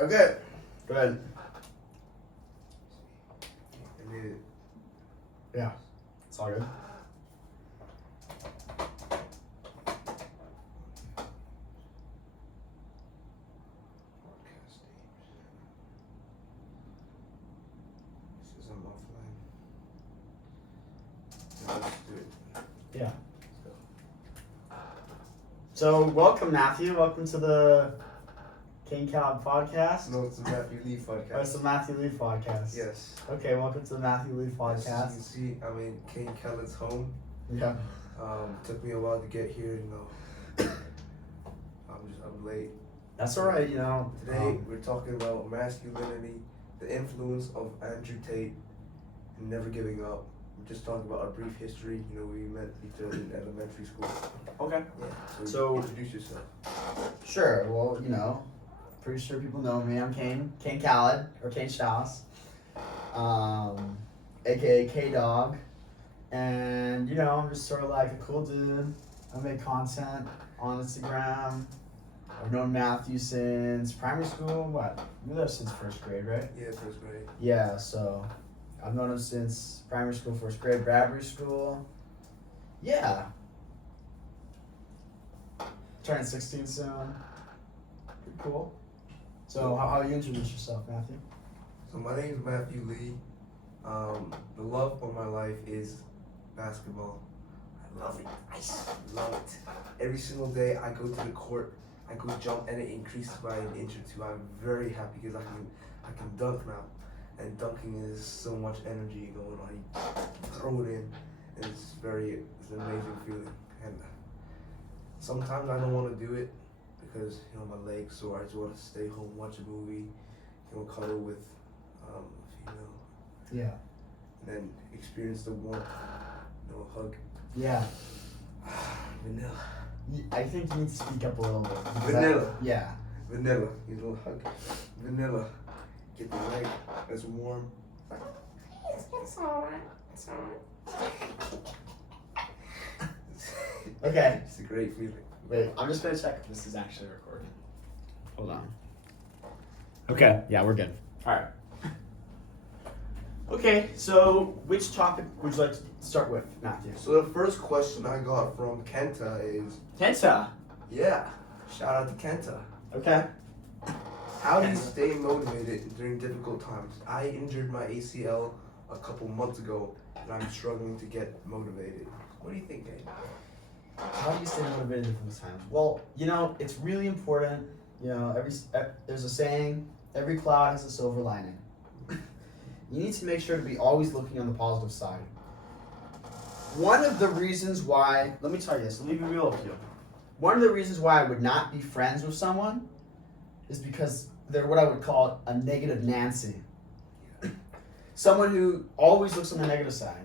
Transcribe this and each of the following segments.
Okay. Go ahead. Yeah. It's all good. Yeah. So, welcome, Matthew. Welcome to the Kane Khaled podcast. No, it's the Matthew Lee podcast. Oh, it's the Matthew Lee podcast. Yes. Okay, welcome to the Matthew Lee podcast. As you can see, I'm in Kane Khaled's home. Yeah. Took me a while to get here, I'm late. That's all right, Today, we're talking about masculinity, the influence of Andrew Tate, and never giving up. We're just talking about our brief history. We met each other in elementary school. Okay. Yeah. So introduce yourself. Sure. Well, pretty sure people know me. I'm Kane Khaled, or Kane Strauss, aka K-Dog. And, I'm just sort of like a cool dude. I make content on Instagram. I've known Matthew since primary school. What? You were there since first grade, right? Yeah, first grade. Yeah, so I've known him since primary school, first grade, Bradbury school. Yeah. Turning 16 soon. Pretty cool. So how you introduce yourself, Matthew? So my name is Matthew Lee. The love of my life is basketball. I love it. I love it. Every single day I go to the court, I go jump, and it increases by an inch or two. I'm very happy because I can dunk now, and dunking is so much energy going on. You throw it in, and it's an amazing feeling. And sometimes I don't want to do it because my legs sore. I just want to stay home, watch a movie, cuddle with a female. Yeah. And then experience the warmth, hug. Yeah. Vanilla. I think you need to speak up a little bit. Vanilla. Yeah. Vanilla. You know, hug. Vanilla. Get the leg. It's warm. It's alright. It's alright. Okay. It's a great feeling. Wait, I'm just gonna check if this is actually recording. Hold on. Okay, yeah, we're good. Alright. Okay, so which topic would you like to start with, Matthew? So the first question I got from Kenta is... Kenta. Yeah. Shout out to Kenta. Okay. How do you stay motivated during difficult times? I injured my ACL a couple months ago, and I'm struggling to get motivated. What do you think, Kane? How do you stay motivated in difficult times? Well, it's really important. There's a saying, every cloud has a silver lining. You need to make sure to be always looking on the positive side. One of the reasons why, let me tell you this, let me be real with you. One of the reasons why I would not be friends with someone is because they're what I would call a negative Nancy. Someone who always looks on the negative side.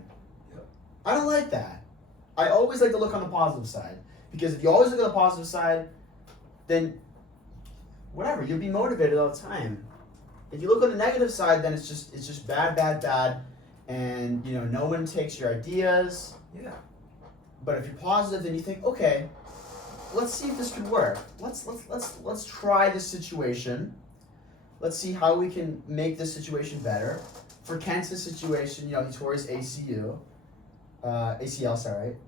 Yep. I don't like that. I always like to look on the positive side. Because if you always look on the positive side, then whatever, you'll be motivated all the time. If you look on the negative side, then it's just bad, and no one takes your ideas. Yeah. But if you're positive, then you think, okay, let's see if this could work. Let's try this situation. Let's see how we can make this situation better. For Kent's situation, he tore his ACL,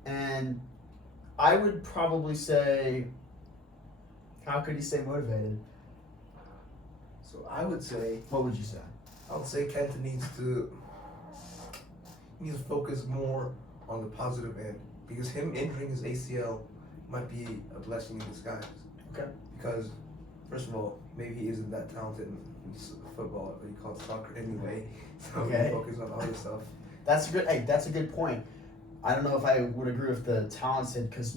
and I would probably say, how could he stay motivated? So I would say... What would you say? I would say Kenta needs to focus more on the positive end, because him injuring his ACL might be a blessing in disguise. Okay. Because, first of all, maybe he isn't that talented in football, but he calls soccer anyway. So Okay. Focus on other stuff. That's a good point. I don't know if I would agree with the talented, because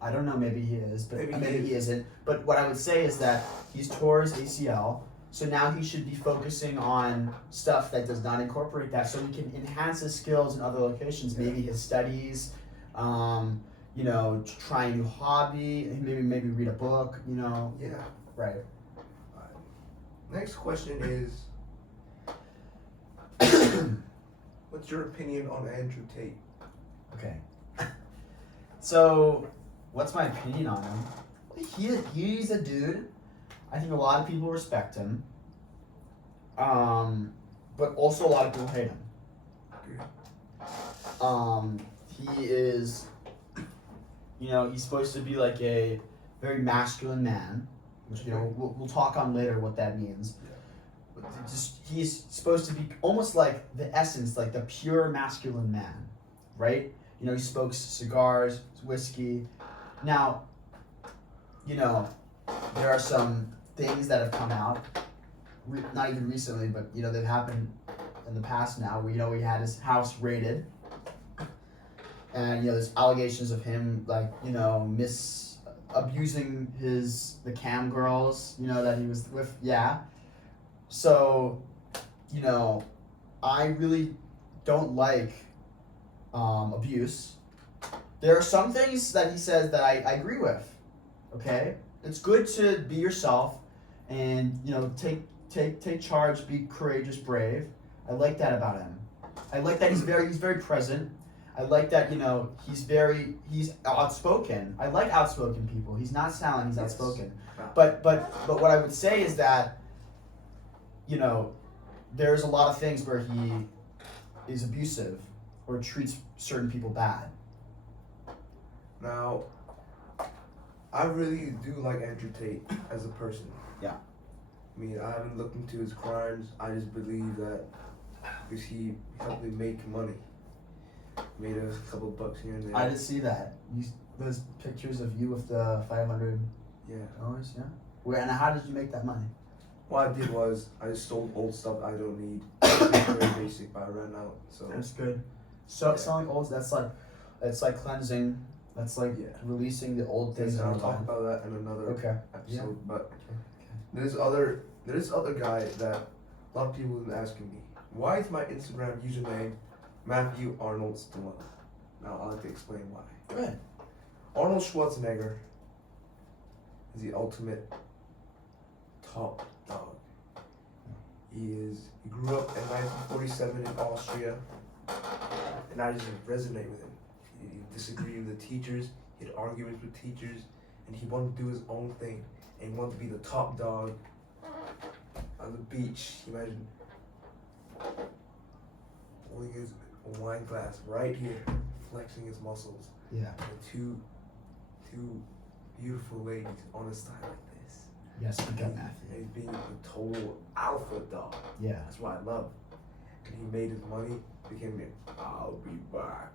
I don't know, maybe he is, but maybe he isn't. But what I would say is that he's tore his ACL, so now he should be focusing on stuff that does not incorporate that, so he can enhance his skills in other locations, maybe his studies, try a new hobby, maybe read a book, Yeah. Right. Next question is, what's your opinion on Andrew Tate? Okay. So, what's my opinion on him? He's a dude. I think a lot of people respect him. But also a lot of people hate him. Okay. He is, he's supposed to be like a very masculine man, which we'll talk on later what that means. But he's supposed to be almost like the essence, like the pure masculine man, right? He smokes cigars, whiskey. Now, there are some things that have come out, not even recently, but they've happened in the past now. Where he had his house raided, and there's allegations of him abusing the cam girls, that he was with. Yeah. So, I really don't like abuse. There are some things that he says that I agree with. Okay, it's good to be yourself, and take charge, be courageous, brave. I like that about him. I like that he's very present. I like that he's outspoken. I like outspoken people. He's not silent. He's outspoken. But what I would say is that there's a lot of things where he is abusive or treats certain people bad. Now, I really do like Andrew Tate as a person. Yeah. I mean, I haven't looked into his crimes. I just believe that because he helped me make money. Made a couple bucks here and there. I did see that. Those pictures of you with the $500. Yeah. Yeah. And how did you make that money? What I did was I just sold old stuff I don't need. It's very basic, but I ran out. So that's good. So selling old, that's like cleansing. That's like releasing the old things. I'll talk about that in another episode. Yeah. But there's other guy that a lot of people have been asking me, why is my Instagram username Matthew Arnold Stallone? Now I'll have to explain why. Go ahead. Arnold Schwarzenegger is the ultimate top dog. He grew up in 1947 in Austria, and I just resonate with him. He disagreed with the teachers, he had arguments with teachers, and he wanted to do his own thing, and he wanted to be the top dog on the beach. Imagine holding his wine glass right here, flexing his muscles. Yeah. With two beautiful ladies on his side like this. Yes, speak up, Matthew. And he's being a total alpha dog. Yeah. That's what I love. And he made his money, became I'll be back.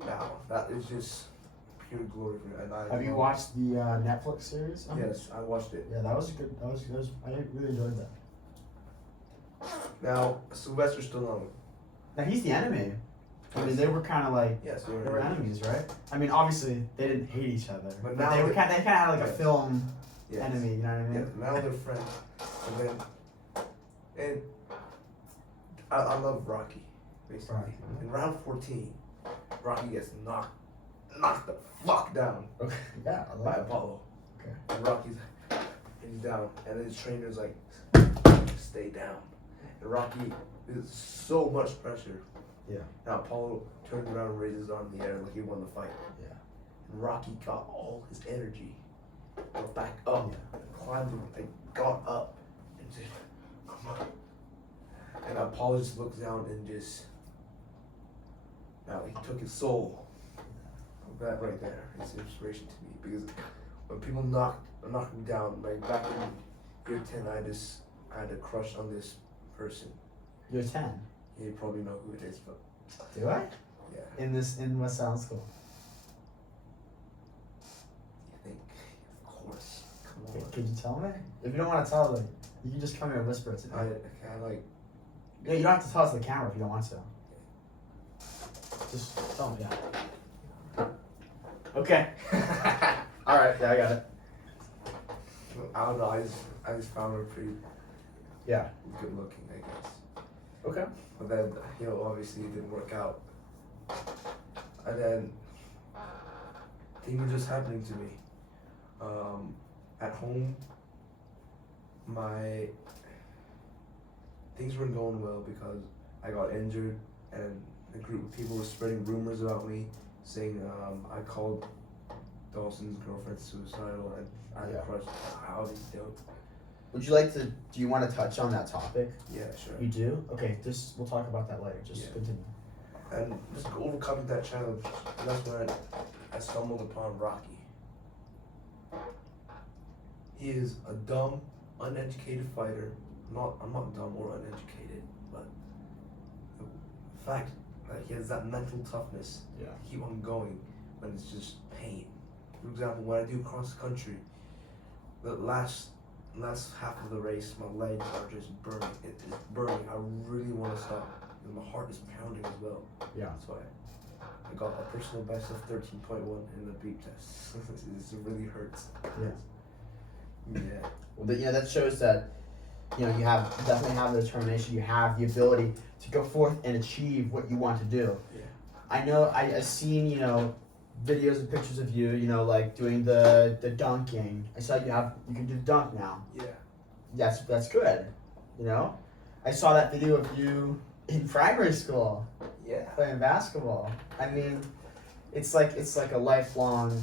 Now, that is just pure glory for me. And Have you watched the Netflix series? Yes, I watched it. Yeah, that was good. I really enjoyed that. Now, Sylvester Stallone. Now he's the enemy. I mean, they were kind of like Yes, they were enemies, right? I mean, obviously they didn't hate each other, But but now they kind of had like a yes. film Yes. enemy. You know what I mean? Yeah, now they're friends. And I love Rocky, basically. Rocky. In round 14, Rocky gets knocked the fuck down Okay. Yeah. I by like Apollo. Okay. And Rocky's he's down, and then his trainer's like, stay down. And Rocky is so much pressure. Yeah. Now Apollo turns around and raises his arm in the air like he won the fight. Yeah. And Rocky got all his energy, got back up, Yeah. climbed and got up, and said, come on. And Apollo just looks down and just, now he took his soul. That right there is inspiration to me, because when people knock me down, like back in year 10, I had a crush on this person. You're 10. You probably know who it is, but Do I? yeah. In West Sound School. You think, of course. Come on. Could you tell me? If you don't want to tell, like, you can just come here and whisper it to me. I like. Yeah, you don't have to tell us to the camera if you don't want to. Just tell me, yeah. Okay. All right. Yeah, I got it. I don't know. I just found her pretty Yeah. good looking, I guess. Okay. But then, obviously it didn't work out. And then things were just happening to me. At home, things weren't going well because I got injured, and a group of people were spreading rumors about me, saying I called Dawson's girlfriend suicidal, and I had a crush. How did he do it? would you like to? Do you want to touch on that topic? Yeah, sure. You do? Okay, we'll talk about that later. Just Yeah. continue. And just overcoming that challenge, that's when I stumbled upon Rocky. He is a dumb, uneducated fighter. I'm not dumb or uneducated, but the fact that he has that mental toughness Yeah. to keep on going when it's just pain. For example, when I do cross country, the last half of the race, my legs are just burning. It is burning. I really want to stop. And my heart is pounding as well. Yeah. That's why I got a personal best of 13.1 in the beep test. It really hurts. Yeah. Yeah. Well, that shows that, you definitely have the determination. You have the ability to go forth and achieve what you want to do. Yeah. I know. I've seen, videos and pictures of you, like doing the dunking. I saw you can do the dunk now. Yeah. That's good. I saw that video of you in primary school Yeah. playing basketball. I mean, it's like a lifelong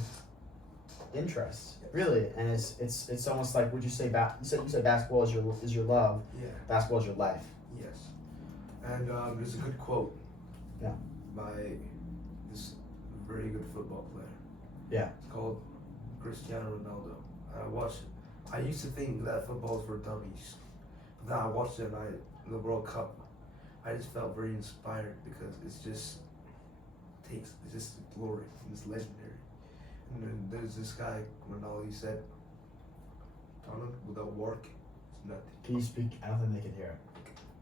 interest, really, and it's almost like, would you say you said basketball is your love? Yeah. Basketball is your life. Yes. And there's a good quote. Yeah. By this very good football player. Yeah. It's called Cristiano Ronaldo. I used to think that football was for dummies. But then I watched it the World Cup. I just felt very inspired because it's just glory and it's legendary. And then there's this guy, Ronaldo, he said, talent without work is nothing. Can you speak? I don't think they can hear it.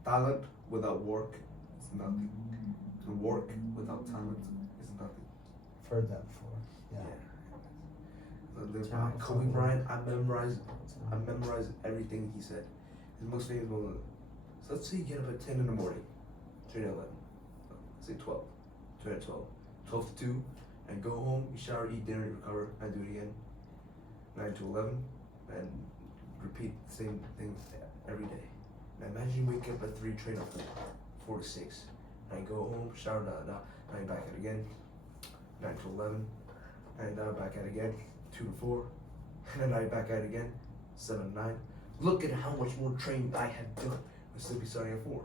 Talent without work is nothing. And work without talent is nothing. I've heard that before. Yeah. Kobe Bryant, I memorized everything he said. His most famous moment. So let's say you get up at 10 in the morning, train at 11, let's say 12, train at 12, 12 to 2, and go home, you shower, eat dinner, recover, and do it again, 9 to 11, and repeat the same thing every day. Now imagine you wake up at 3, train at 4 to 6, and go home, shower, now you back at again, 9 to 11, and now back at again, 2 to 4, and then now you back at again, 7 to 9. Look at how much more training I have done. I'll still be starting at 4.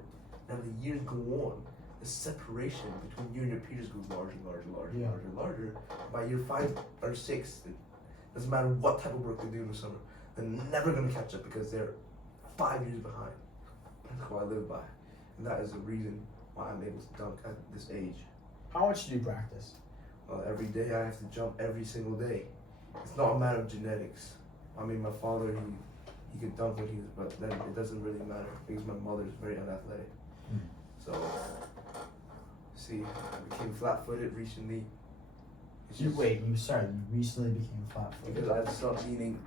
Now the years go on. The separation between you and your peers goes larger and larger, larger, Yeah. larger, larger. By year 5 or 6, it doesn't matter what type of work they do in the summer, they're never going to catch up because they're 5 years behind. That's what I live by. And that is the reason why I'm able to dunk at this age. How much do you practice? Well, every day I have to jump every single day. It's not a matter of genetics. I mean, my father, he could dunk when he was, but then it doesn't really matter because my mother's very unathletic. So, see, I became flat-footed recently. You recently became flat-footed. Because I stopped leaning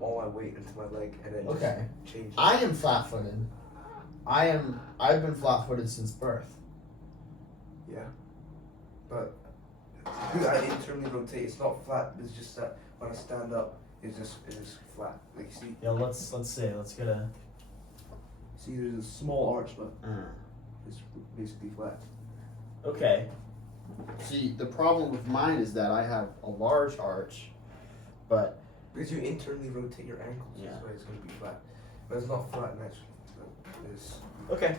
all my weight into my leg and then Okay. just changed. I am flat-footed. I've been flat-footed since birth. Yeah. But I internally rotate. It's not flat. It's just that when I stand up, it's just flat. Like you see. Yeah, let's see. Let's get a. See, there's a small arch, but it's basically flat. Okay. See, the problem with mine is that I have a large arch, but Because you internally rotate your ankles, Yeah. that's why it's going to be flat. But it's not flat naturally. It's, okay.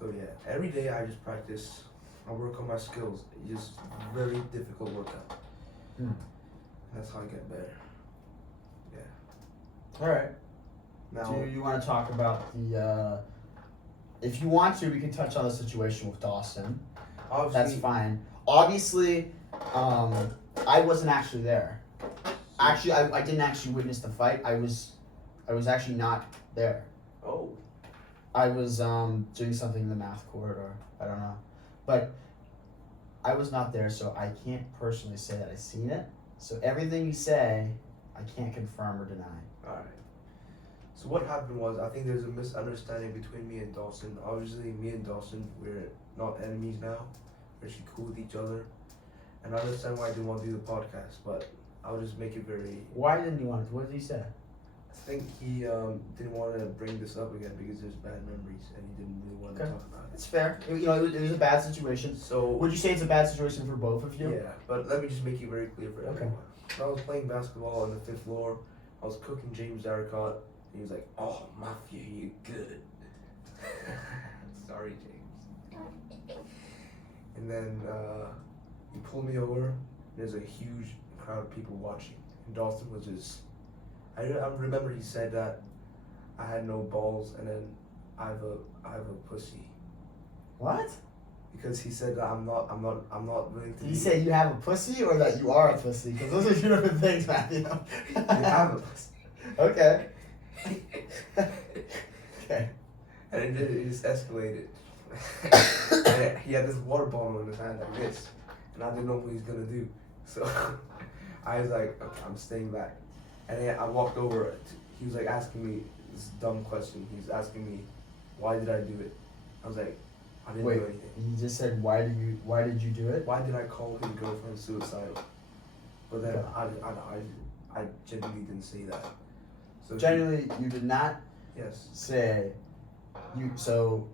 so yeah, every day I just practice. I work on my skills. It's just very difficult workout. That's how I get better. Yeah. All right. Now, Do you want to talk about the? If you want to, we can touch on the situation with Dawson. obviously, That's fine. Obviously, I wasn't actually there. Actually, I didn't actually witness the fight. I was actually not there. Oh. I was doing something in the math corridor. I don't know, but I was not there, so I can't personally say that I seen it. So everything you say, I can't confirm or deny. All right. So what happened was, I think there's a misunderstanding between me and Dawson. Obviously, me and Dawson, we're not enemies now. We're actually cool with each other. And I understand why I didn't want to do the podcast, but I'll just make it very... Why didn't you want to? What did he say? I think he didn't want to bring this up again because there's bad memories and he didn't really want to Okay. talk about it. It's fair. It was a bad situation. So... Would you say it's a bad situation for both of you? Yeah, but let me just make it very clear for Okay. everyone. I was playing basketball on the 5th floor. I was cooking James Darricott he was like, "Oh, Mafia, you good." Sorry, James. And then he pulled me over. There's a huge crowd of people watching. And Dawson was just. I remember he said that I had no balls, and then I have a pussy. What? Because he said that I'm not willing to. Did he say you have a pussy or that you are a pussy? Because those are two different things, Matthew. You have a pussy. Okay. Okay. And it just escalated. And he had this water bottle in his hand like this, and I didn't know what he was gonna do. So I was like, okay, I'm staying back. And then I walked over. He was like asking me this dumb question. He was asking me, why did I do it? I was like, I didn't do anything. You just said why did you do it? Why did I call his girlfriend suicidal? But then I genuinely didn't say that. So Genuinely, you did not yes. say you. So,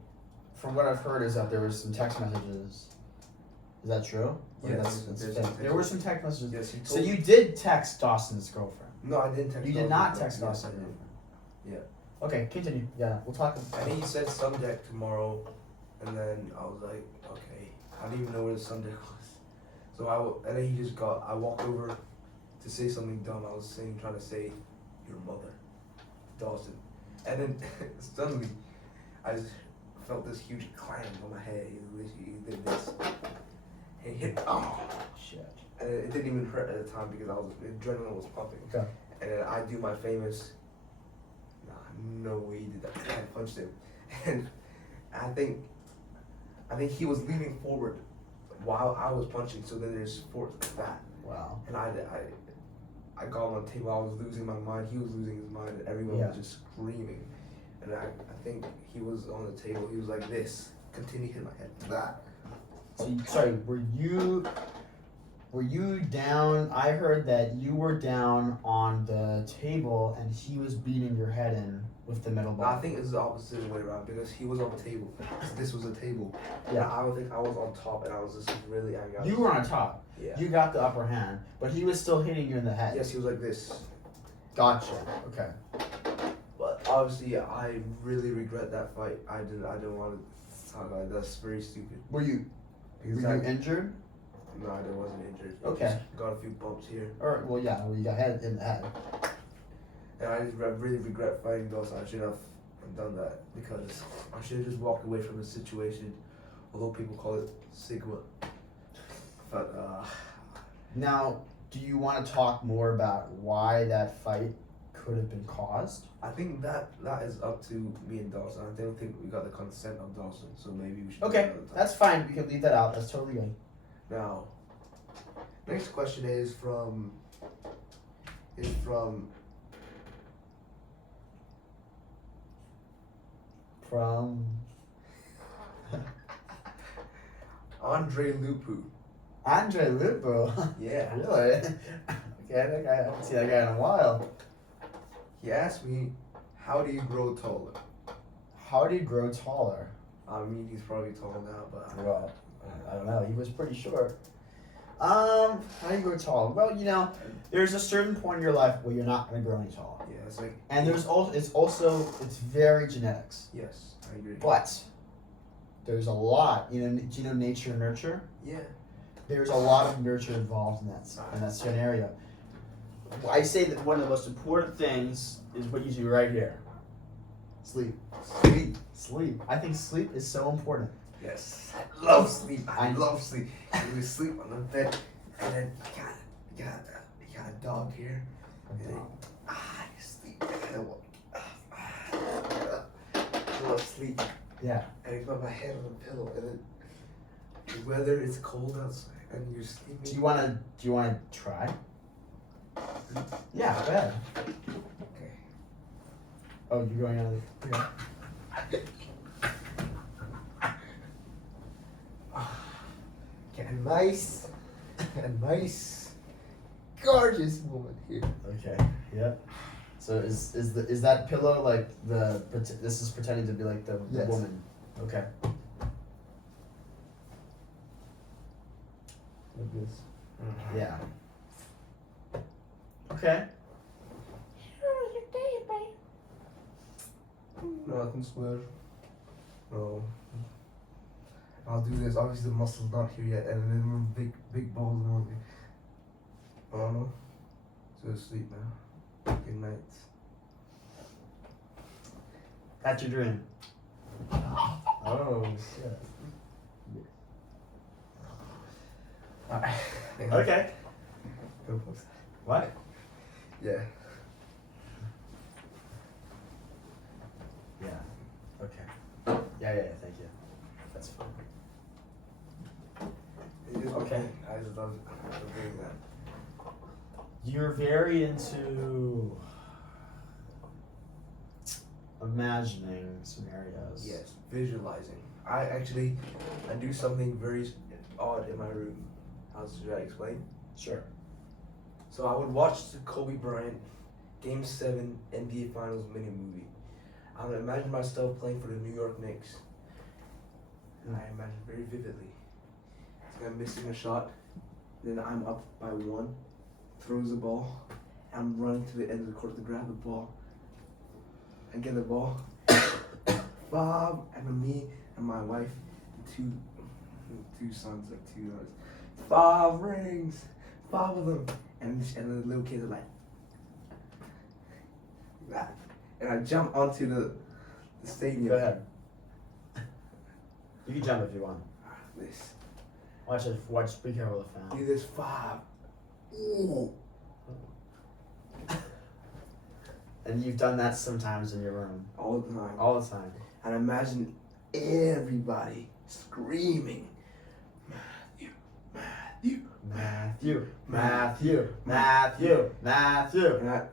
from what I've heard is that there was some text messages. Is that true? Yes, There were some text messages. Yes, he told So you did text Dawson's girlfriend. No, I didn't text. You did not text Yes, Dawson. Yeah. Okay, continue. Yeah, we'll talk. And he said subject tomorrow, and then I was like, okay. I didn't even know where the subject was. So and then he just got. I walked over to say something dumb. I was trying to say, your mother, Dawson, and then suddenly, I just felt this huge clang on my head. He did this. And he hit. Oh Shit. And it didn't even hurt at the time because the adrenaline was pumping. Okay. And then I do my famous. No way he did that. I punched him, and I think he was leaning forward while I was punching. So then there's force like that. Wow. And I got him on the table. I was losing my mind. He was losing his mind. And everyone was just screaming. And I think he was on the table. He was like this. Continue hitting my head. That. So sorry, were you down? I heard that you were down on the table and he was beating your head in with the metal ball. I think it's the opposite way around because he was on the table. This was a table. Yeah. And I would think I was on top and I was just really angry. You were on top. Yeah. You got the upper hand, but he was still hitting you in the head. Yes, he was like this. Gotcha. Okay. But obviously, I really regret that fight. I didn't want to talk about it. That's very stupid. Were you injured? No, I wasn't injured. Okay. Just got a few bumps here. Or well, yeah, you got hit in the head. And I just really regret fighting Dawson. I should have done that because I should have just walked away from the situation. Although people call it Sigma. But Now, do you want to talk more about why that fight could have been caused? I think that is up to me and Dawson. I don't think we got the consent of Dawson, so maybe we should. Okay, that's fine. We can leave that out. That's totally good. Now, next question is from Andre Lupu. Andre Lupo. Yeah. Really? Okay, that guy. I haven't seen that guy in a while. He asked me, "How do you grow taller?" How do you grow taller? I mean, he's probably tall now, but Well, I don't know. He was pretty short. How do you grow tall? Well, there's a certain point in your life where you're not going to grow any taller. yeah, it's like And it's very genetics. yes, I agree. But there's a lot. Do you know nature and nurture? Yeah. There's a lot of nurture involved in that scenario. I say that one of the most important things is what you do right here. Sleep. Sleep. I think sleep is so important. Yes. I love sleep. I love sleep. You sleep on the bed, and then you got a dog here, and then you sleep. I love sleep. Yeah. And I put my head on the pillow, and then whether it's cold outside and you're sleeping. Do you wanna try? Yeah, go ahead. Okay. Oh, you're going on the. Yeah. Get a nice, gorgeous woman here. Okay. Yeah. So is that pillow like this is pretending to be like the Yes. woman? Okay. Like this. Yeah. Okay. Nothing swear. No. I'll do this. Obviously, the muscle's not here yet, and then big balls will be. I don't know. Go to sleep now. Good night. That's your dream. Oh shit. Alright. Okay. Go post. What? Yeah. Yeah. Okay. Yeah. Thank you. That's fine. It is Okay. I just love doing that. You're very into imagining scenarios. Yes, visualizing. I do something very odd in my room. Should I explain? Sure. So I would watch the Kobe Bryant Game 7 NBA Finals mini movie. I would imagine myself playing for the New York Knicks. And I imagine very vividly. It's like I'm missing a shot, then I'm up by one, throws the ball, I'm running to the end of the court to grab the ball. I get the ball, Bob, and then me and my wife, two sons, like 2 daughters. 5 rings, 5 of them. And the little kids are like, that. And I jump onto the stadium. Go ahead. You can jump if you want. This. Watch. Be careful with the fan. Do this 5. Ooh. And you've done that sometimes in your room. All the time. All the time. And imagine everybody screaming, Matthew, Matthew. Matthew. And I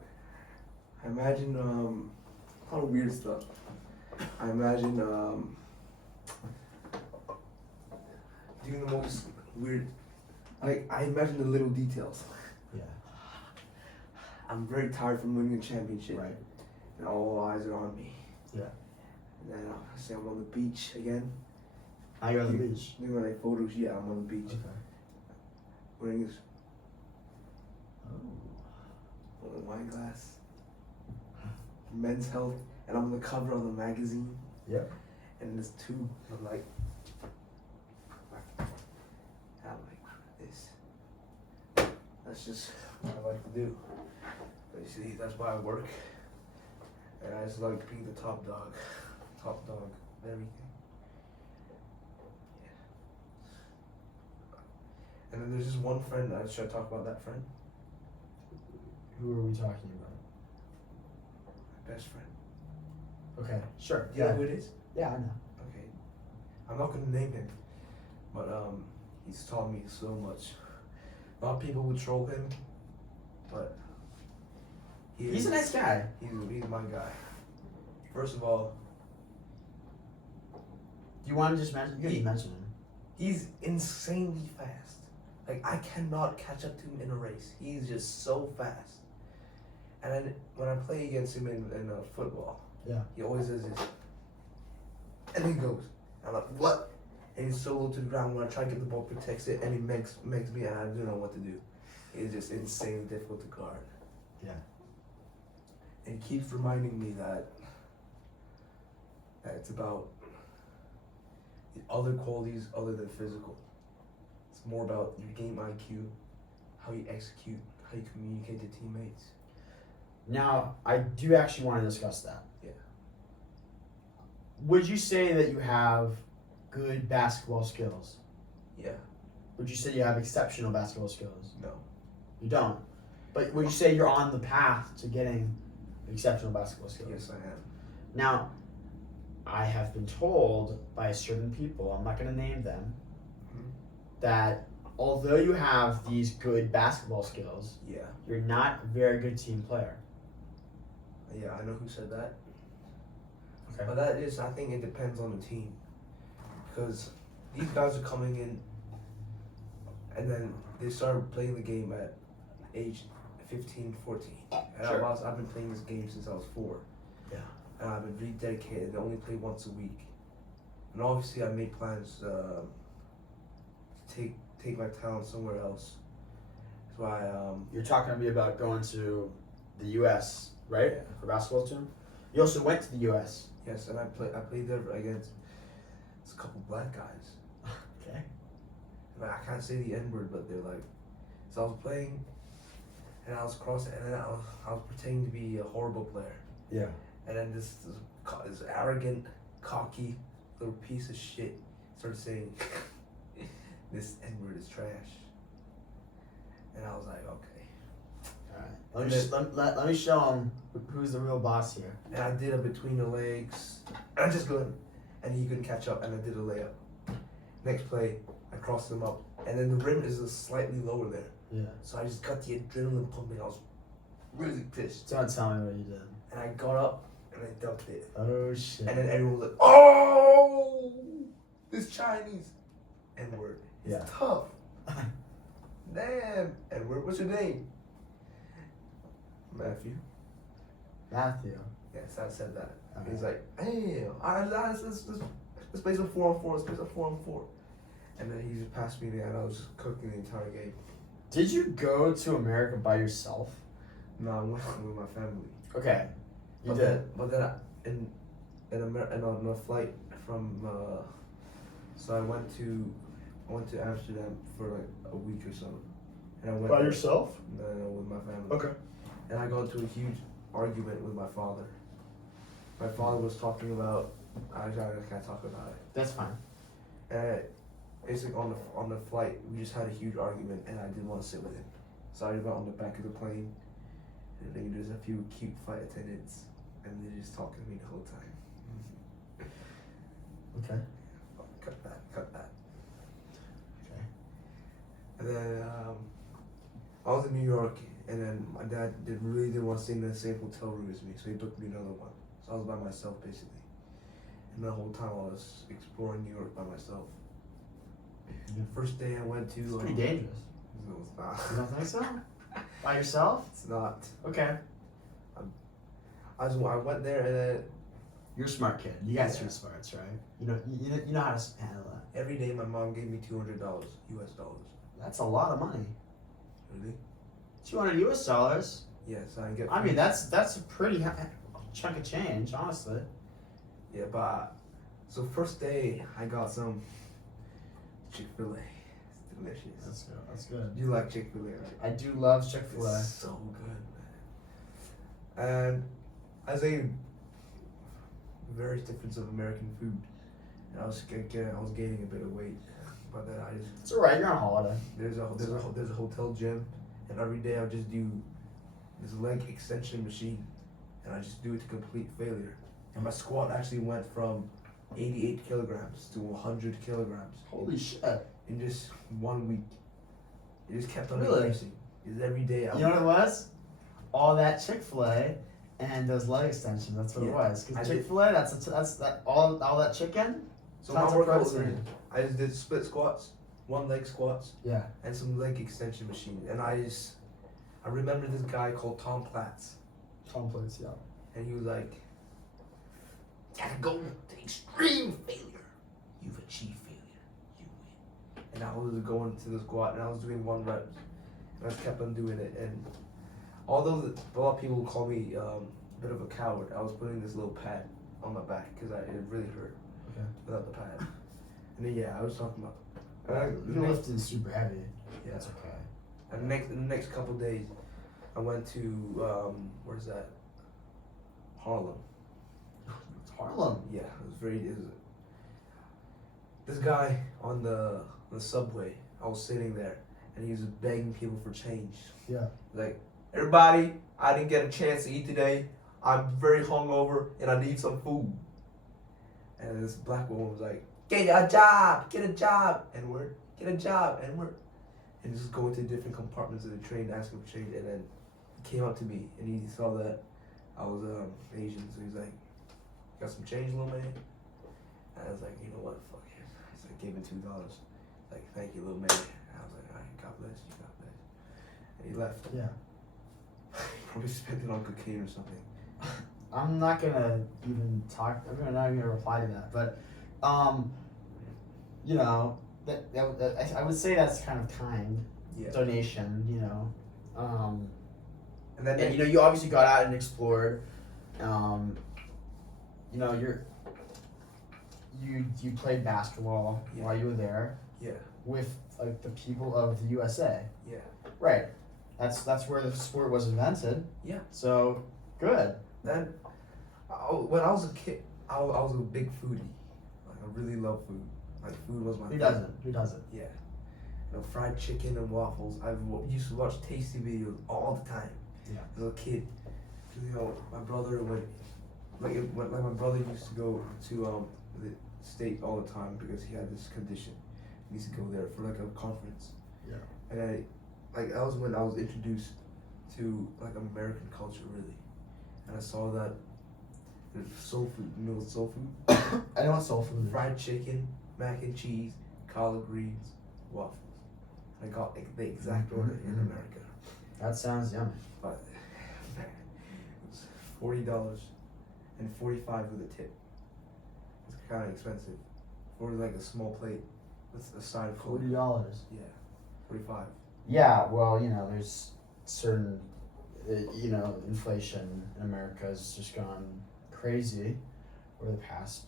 imagine a lot of weird stuff. I imagine doing the most weird, like I imagine the little details. Yeah. I'm very tired from winning a championship. Right. And all eyes are on me. Yeah. And then I say I'm on the beach again. Now you're on the beach. Doing like photos, yeah, I'm on the beach. Okay. Wearing this Oh. on a wine glass. Men's Health, and I'm on the cover of the magazine. Yep. And there's 2. I'm like this. That's just what I like to do. But you see, that's why I work. And I just like being the top dog of everything. Yeah. And then there's just one friend. Should I talk about that friend? Who are we talking about? My best friend. Okay. Sure. Do you know who it is? Yeah, I know. Okay. I'm not gonna name him, but he's taught me so much. A lot of people would troll him, but He's a nice guy. He's my guy. First of all, Do you want to just mention? You can mention him. he's insanely fast. Like I cannot catch up to him in a race. He's just so fast. And then when I play against him in football, Yeah. he always does this, and he goes. I'm like, what? And he's so low to the ground. When I try to get the ball, protects it, and he makes me, and I don't know what to do. It's just insanely difficult to guard. Yeah. And he keeps reminding me that it's about the other qualities other than physical. It's more about your game IQ, how you execute, how you communicate to teammates. Now, I do actually want to discuss that. Yeah. Would you say that you have good basketball skills? Yeah. Would you say you have exceptional basketball skills? No. You don't. But would you say you're on the path to getting exceptional basketball skills? Yes, I am. Now, I have been told by certain people, I'm not going to name them, that although you have these good basketball skills, Yeah. you're not a very good team player. Yeah, I know who said that. Okay. But that is, I think it depends on the team. Because these guys are coming in and then they started playing the game at age 15, 14. And Sure. I've been playing this game since I was 4. Yeah. And I've been really dedicated. I only play once a week. And obviously I made plans to take my talent somewhere else. That's why You're talking to me about going to the U.S., right? Yeah. For basketball team? You also went to the U.S. Yes, and I played there against a couple black guys. Okay. I can't say the N word, but they're like. So I was playing, and I was crossing, and then I was pretending to be a horrible player. Yeah. And then this arrogant, cocky little piece of shit started saying, "This N word is trash." And I was like, okay. Alright. Let me show him who's the real boss here. And I did a between the legs, and I just go, and he couldn't catch up, and I did a layup. Next play, I crossed him up, and then the rim is slightly lower there. Yeah. So I just got the adrenaline pumping. I was really pissed. Don't tell me what you did. And I got up and I dunked it. Oh shit. And then everyone was like, "Oh, this Chinese N-word. It's Yeah. tough. Damn. N-word, what's your name?" Matthew. Matthew. Yes, I said that. Okay. He's like, "Hey, let's play some 4-on-4. Let's play some 4-on-4. And then he just passed me there, and I was just cooking the entire game. Did you go to America by yourself? No, I went with my family. Okay. You But did. But then and on a flight from so I went to Amsterdam for like a week or so, and I went By there- yourself? No, with my family. Okay. And I got into a huge argument with my father. My father was talking about I can't talk about it. That's fine. And basically on the flight we just had a huge argument, and I didn't want to sit with him, so I went on the back of the plane, and then there's a few cute flight attendants, and they're just talking to me the whole time. Okay. Cut that. Okay. And then I was in New York, and then my dad really didn't want to stay in the same hotel room as me, so he booked me another one. So I was by myself basically, and the whole time I was exploring New York by myself. Yeah. First day I went to. It's pretty dangerous. No, it's not. You don't think so? By yourself? It's not. Okay. I went there, and then You're a smart kid. You got Yeah. street smarts, right? You know how to handle that. every day my mom gave me $200 US dollars. That's a lot of money. Really? $200 US. Yes, I get. I mean, that's a pretty chunk of change, honestly. Yeah, but so first day I got some Chick-fil-A. It's delicious. That's good. That's good. You like Chick-fil-A, right? I do love Chick-fil-A. It's so good, man. And as a very difference of American food, and I was gaining a bit of weight, but then I just It's alright. You're on holiday. there's a hotel gym, and every day I just do this leg extension machine, and I just do it to complete failure. And my squat actually went from 88 kilograms to 100 kilograms Holy shit. in just 1 week. It just kept on Really? increasing. It's every day. You know what it was? All that Chick-fil-A and those leg extensions. That's what it Yeah. was. I Because did- Chick-fil-A, that's that all that chicken. So Tons my of workout was protein. I just did split squats, one leg squats, Yeah. and some leg extension machine. And I remember this guy called Tom Platz, Complex, yeah. and he was like, "You gotta go to extreme failure. You've achieved failure. You win." And I was going to the squat, and I was doing 1 rep, and I just kept on doing it. And although a lot of people call me a bit of a coward, I was putting this little pad on my back because it really hurt Okay. without the pad. And then I was talking about. You're lifting super heavy. Yeah. That's okay. And the next couple of days, I went to where's that? Harlem. It's Harlem. Yeah, this guy on the subway. I was sitting there, and he was begging people for change. Yeah. Like, "Everybody, I didn't get a chance to eat today. I'm very hungover, and I need some food." And this black woman was like, get a job, get a job, N-word, get a job, N-word. And just going to different compartments of the train asking for change, and then he came up to me, and he saw that I was Asian, so he's like, "Got some change, little man?" And I was like, "You know what, fuck it." So I gave him $2. Like, "Thank you, little man." And I was like, "All right, God bless you, God bless." And he left. Yeah. Probably spent it on cocaine or something. I'm not gonna even talk. I'm not even gonna reply to that. But, you know, that I would say that's kind of kind Yeah. donation. You know, And then and you know, you obviously got out and explored. you know, you played basketball Yeah. while you were there Yeah. with like the people of the USA. Yeah. Right. That's where the sport was invented. Yeah. So good. Then, when I was a kid, I was a big foodie. Like, I really love food. Like, food was my Who thing. doesn't? Who doesn't? Yeah. You know, fried chicken and waffles. I used to watch tasty videos all the time. Yeah. As a kid. 'Cause, you know, my brother like my brother used to go to the state all the time because he had this condition. He used to go there for like a conference. Yeah. And that was when I was introduced to like American culture really. And I saw that there's soul food, you know what soul food? I know what soul food is. Fried chicken, mac and cheese, collard greens, waffles. I got the exact order in America. That sounds yummy. But man, it was $40 and $45 with a tip. It's kind of expensive for like a small plate with a side of food. $40. Yeah, 45. Yeah. Well, you know, there's certain, you know, inflation in America has just gone crazy over the past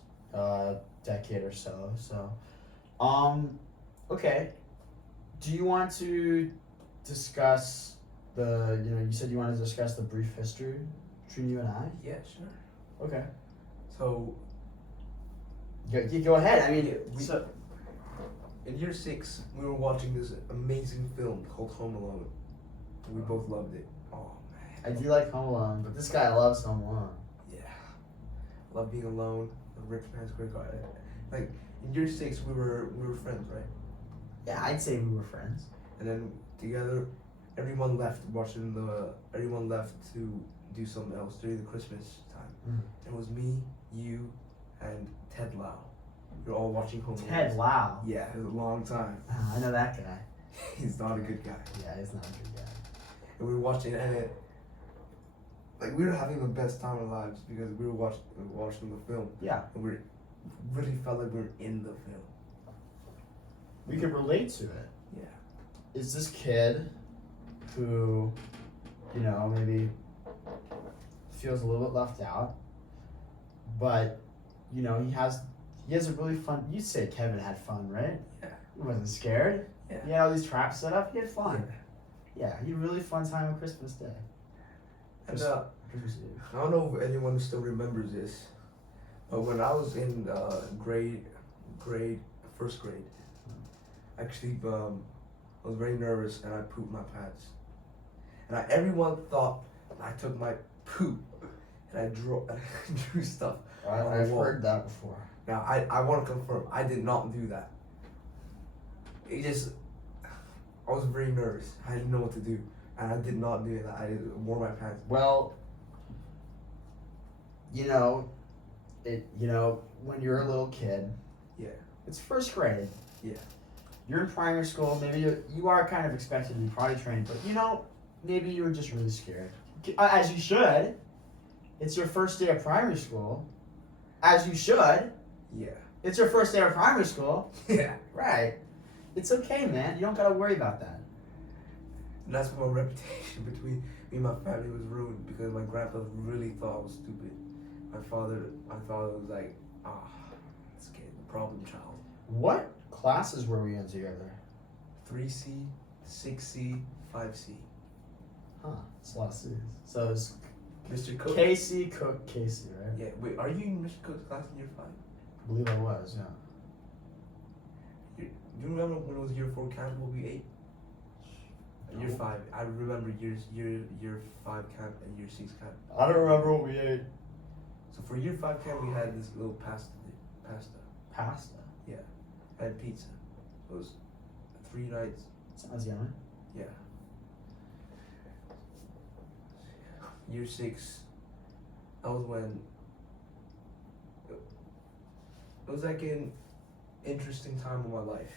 decade or so. So, okay. Do you want to discuss the? You know, you said you wanted to discuss the brief history between you and I. Yeah, sure. Okay. So Go ahead. I mean, yeah, in year 6, we were watching this amazing film called Home Alone. And we both loved it. Oh man. I do like Home Alone, but this guy loves Home Alone. Yeah. Love being alone. The rich man's credit card. Like in year 6, we were friends, right? Yeah, I'd say we were friends. And then together, everyone left to do something else during the Christmas time. Mm. It was me, you, and Ted Lau. We were all watching Home Alone. Ted Lau. Yeah, it was a long time. I know that guy. He's not a good guy. Yeah, he's not a good guy. And we were watching it, and we were having the best time of our lives because we were watching the film. Yeah. And we really felt like we were in the film. We could relate to it. Yeah. Is this kid who, you know, maybe feels a little bit left out, but, you know, he has a really fun, you'd say Kevin had fun, right? Yeah. He wasn't scared. Yeah. He had all these traps set up, he had fun. Yeah. Yeah, he had a really fun time on Christmas Day. And Christmas Eve. I don't know if anyone still remembers this, but when I was in first grade, actually, I was very nervous and I pooped my pants. And everyone thought I took my poop and I drew stuff. I've heard that before. Now, I want to confirm, I did not do that. I was very nervous. I didn't know what to do. And I did not do that. I wore my pants. Well, you know, when you're a little kid, Yeah. it's first grade. Yeah. You're in primary school, maybe you are kind of expected to be potty trained, but you know, maybe you were just really scared. As you should. It's your first day of primary school. As you should. Yeah. It's your first day of primary school. Yeah. Right. It's okay, man. You don't gotta worry about that. And that's when my reputation between me and my family was ruined because my grandpa really thought I was stupid. My father was like, this kid, the problem child. What classes were we in together? 3C, 6C, 5C. Huh. It's a lot of C's. So it's Mr. Cook. Casey, Cook, Casey, right? Yeah. Wait, are you in Mr. Cook's class in year 5? I believe I was, yeah. Do you remember when it was year 4 camp? Will be 8. Year 5. I remember year 5 camp and year 6 camp. I don't remember what we ate. So for year 5 camp, we had this little pasta. Pasta? Yeah. And pizza. So it was 3 nights. Sounds yummy. Yeah. Year 6, that was when it was like an interesting time of my life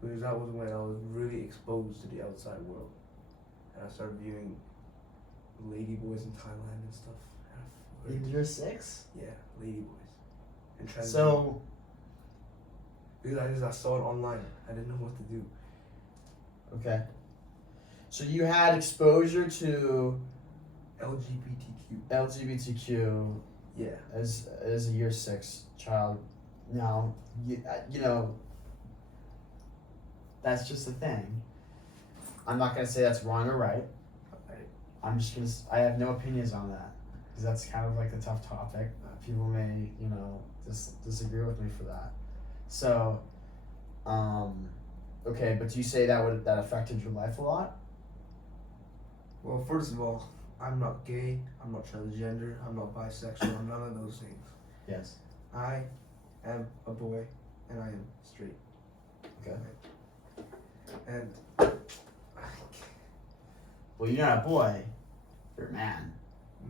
because that was when I was really exposed to the outside world and I started viewing ladyboys in Thailand and stuff. In year 6? Yeah, ladyboys. And trans. So, because I saw it online, I didn't know what to do. okay. So you had exposure to LGBTQ. LGBTQ Yeah. as a year 6 child. Now, you know, that's just the thing. I'm not gonna say that's wrong or right. Right. I'm just gonna. I have no opinions on that because that's kind of like a tough topic. People may, you know, disagree with me for that. So, okay, but do you say that affected your life a lot? Well, first of all, I'm not gay. I'm not transgender. I'm not bisexual. I'm none of those things. Yes. I am a boy, and I am straight. Okay. And Well, you're not a boy. You're a man.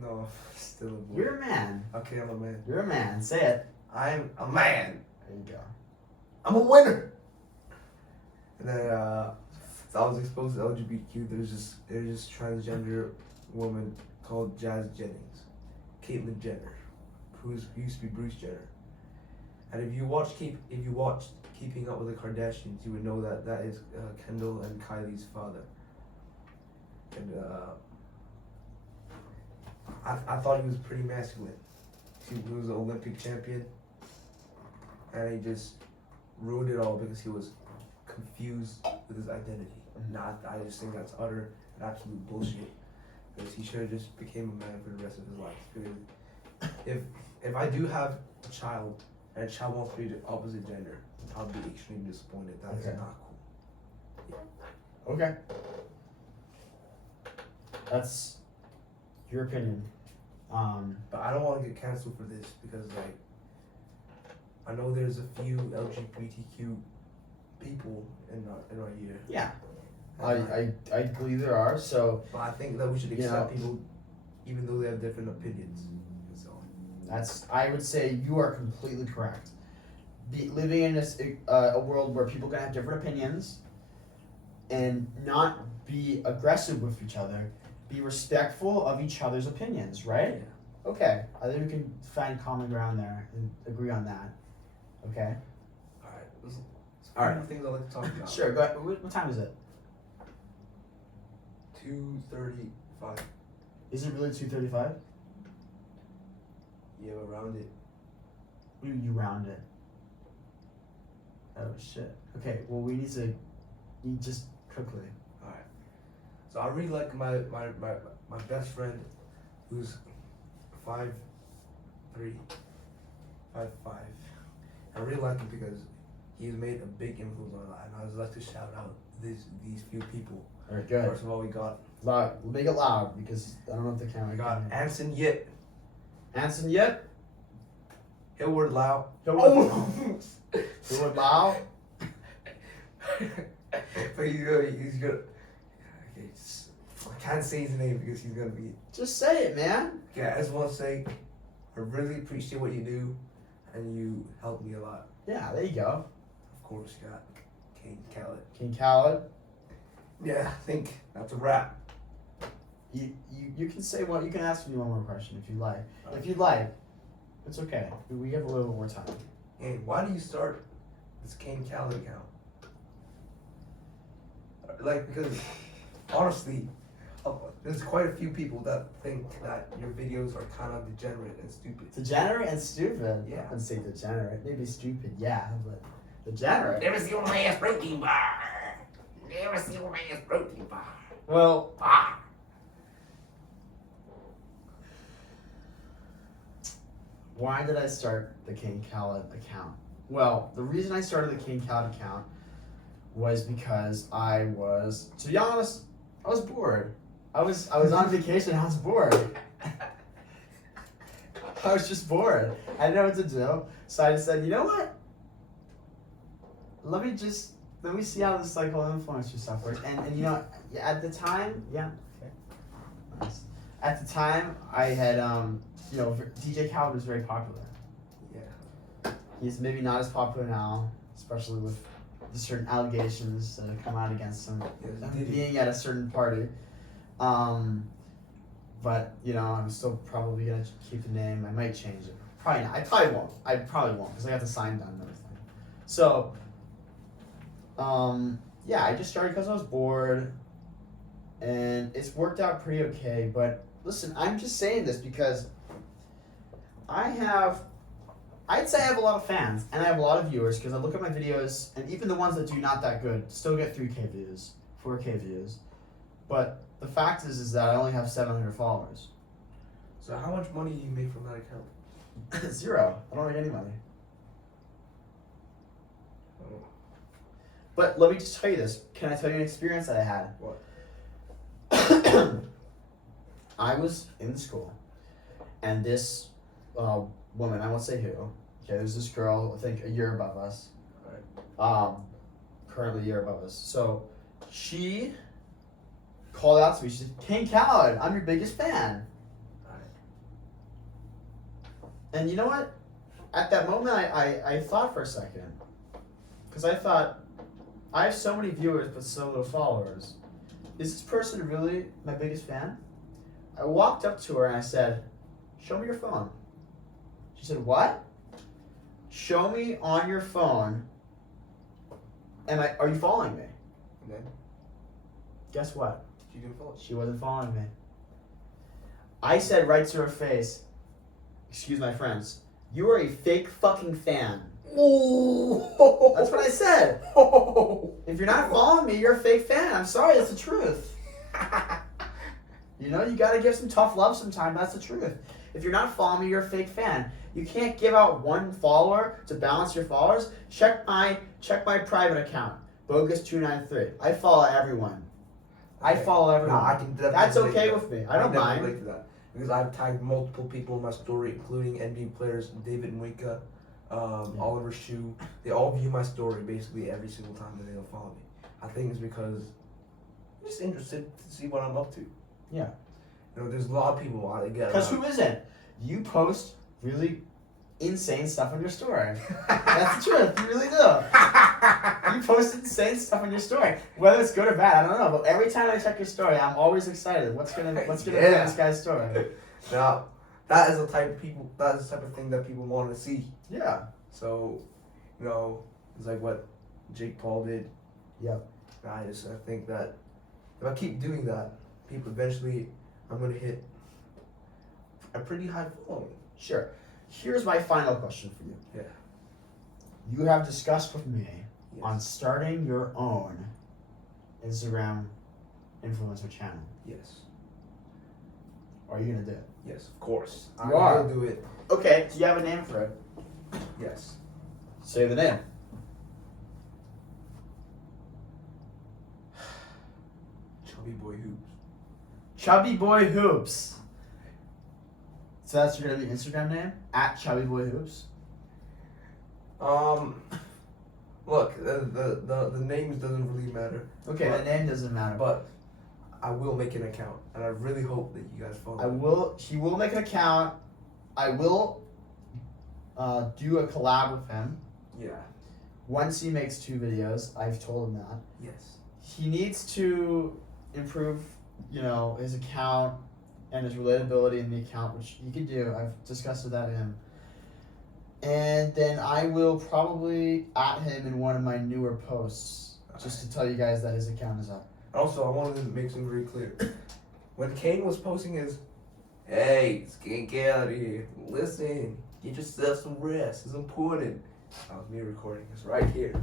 no, still a boy. You're a man. Okay, I'm a man. You're a man. Say it. I'm a man. There you go. I'm a winner. And then so I was exposed to LGBTQ. There's this transgender woman called Jazz Jennings, Caitlyn Jenner, who used to be Bruce Jenner. And if you watched Keeping Up with the Kardashians, you would know that is Kendall and Kylie's father. And I thought he was pretty masculine. He was an Olympic champion, and he just ruined it all because he was confused with his identity. I just think that's utter and absolute bullshit. Because he should have just became a man for the rest of his life. Because if I do have a child and a child wants to be the opposite gender, I'll be extremely disappointed. That is not cool. Okay. That's your opinion. But I don't want to get canceled for this because like I know there's a few LGBTQ people in our year. Yeah. I believe there are. So. But I think that we should accept people, even though they have different opinions. So. I would say you are completely correct. Living in a world where people can have different opinions, and not be aggressive with each other. Be respectful of each other's opinions, right? Yeah. Okay. I think we can find common ground there and agree on that. Okay. Alright. All right. Things I like to talk about. Sure. Go ahead. What time is it? 2:35. Is it really 2:35? Yeah, around it. You round it. Oh shit. Okay. Well, we need to. You just quickly. Alright. So I really like my best friend, who's 5'3", 5'5". I really like him because he's made a big influence on my life, and I would like to shout out these few people. All right. Good. First of all, we got Loud. We'll make it loud because I don't know if the camera. we got can- Anson Yip, Anson yet? Hillward Lau. Hillward Lau? But he's gonna. Okay, I can't say his name because he's gonna be. Just say it, man. Yeah, I just want to say, I really appreciate what you do, and you helped me a lot. Yeah. There you go. Of course, you got Kane Khaled. Kane Khaled. Yeah, I think that's a wrap. You can say what you can ask me one more question if you like. If you'd like, it's okay. We have a little more time. Hey, why do you start this Kane Khaled account? Like, because honestly, there's quite a few people that think that your videos are kind of degenerate and stupid. Degenerate and stupid. Yeah. I wouldn't say degenerate. Maybe stupid, yeah, but degenerate. Never see a man's protein bar. Never see a man's protein bar. Well, Bar. why did I start the Kane Khaled account? Well, the reason I started the Kane Khaled account was because I was, to be honest, I was bored. I was on vacation. I was bored. I was just bored. I didn't know what to do, so I just said, you know what? Let me see how this like whole influencer stuff works. And you know, at the time, yeah, okay, nice. At the time, I had you know, DJ Khaled was very popular. Yeah. He's maybe not as popular now, especially with the certain allegations that have come out against him being at a certain party. But you know, I'm still probably gonna keep the name. I might change it. Probably not. I probably won't because I got the sign done and everything. So, yeah, I just started because I was bored, and it's worked out pretty okay. But listen, I'm just saying this because I'd say I have a lot of fans and I have a lot of viewers because I look at my videos and even the ones that do not that good still get 3K views, 4K views. But the fact is that I only have 700 followers. So how much money do you make from that account? Zero. I don't make any money. Oh. But let me just tell you this. Can I tell you an experience that I had? What? I was in school, and this woman, I won't say who. Okay, there's this girl, I think a year above us. Right. Currently a year above us. So she called out to me. She said, "Kane Khaled, I'm your biggest fan." Right. And you know what? At that moment, I thought for a second. Because I thought, I have so many viewers but so little followers. Is this person really my biggest fan? I walked up to her and I said, "Show me your phone." She said, "What?" "Show me on your phone. Are you following me?" And then Guess what? you didn't follow. She wasn't following me. I said right to her face, "Excuse my friends, you are a fake fucking fan." Oh. That's what I said. If you're not following me, you're a fake fan. I'm sorry, that's the truth. You know, you gotta give some tough love sometime. That's the truth. If you're not following me, you're a fake fan. You can't give out one follower to balance your followers. Check my private account, bogus293. I follow everyone. I follow everyone. Nah, I can definitely That's relate okay to with that. me. I don't can definitely mind. relate to that because I've tagged multiple people in my story, including NBA players David Nwika, Oliver Shue. They all view my story basically every single time that they don't follow me. I think it's because I'm just interested to see what I'm up to. Yeah. You know, there's a lot of people I get. Because who isn't? You post really insane stuff on your story. That's the truth. You really do. You post insane stuff on your story. Whether it's good or bad, I don't know. But every time I check your story, I'm always excited. What's gonna be in this guy's story? Now, that is the type of people. That is the type of thing that people want to see. Yeah. So, you know, it's like what Jake Paul did. Yep. I think that if I keep doing that, people eventually, I'm gonna hit a pretty high following. Sure. Here's my final question for you. Yeah. You have discussed with me Yes. on starting your own Instagram influencer channel. Yes. Are you gonna do it? Yes, of course. You are. will do it. Okay. Do you have a name for it? Yes. Say the name. Chubby Boy Hoops. Chubby Boy Hoops. So that's gonna be Instagram name? At Chubby Boy Hoops? Look, the names doesn't really matter. Okay, But- the name doesn't matter. But I will make an account, and I really hope that you guys follow. He will make an account. I will do a collab with him. Yeah. Once he makes 2 videos, I've told him that. Yes. He needs to improve, his account and his relatability in the account, which he could do. I've discussed that with him. And then I will probably at him in one of my newer posts, just to tell you guys that his account is up. Also, I wanted to make something very clear. When Kane was posting his, "Hey, it's Kane Khaled here. Listen, get yourself some rest. It's important." That was me recording. It's right here.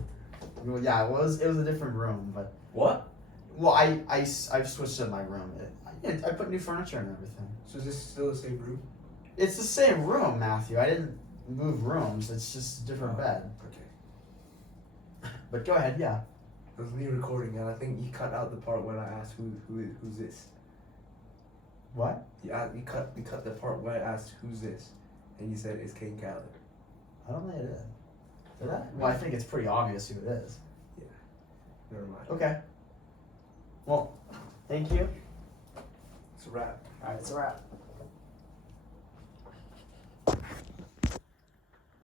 Well, yeah, it was a different room, but What? well, I've switched up my room. I put new furniture and everything. So is this still the same room? It's the same room, Matthew. I didn't move rooms. It's just a different bed. Okay. But go ahead, yeah. It was me recording, and I think you cut out the part when I asked who's this. What? Yeah, you cut the part where I asked who's this, and you said it's Kane Khaled. I don't think I did. Did I? Well, I think it's pretty obvious who it is. Never mind. Okay. Well, thank you. It's a wrap. All right, it's a wrap.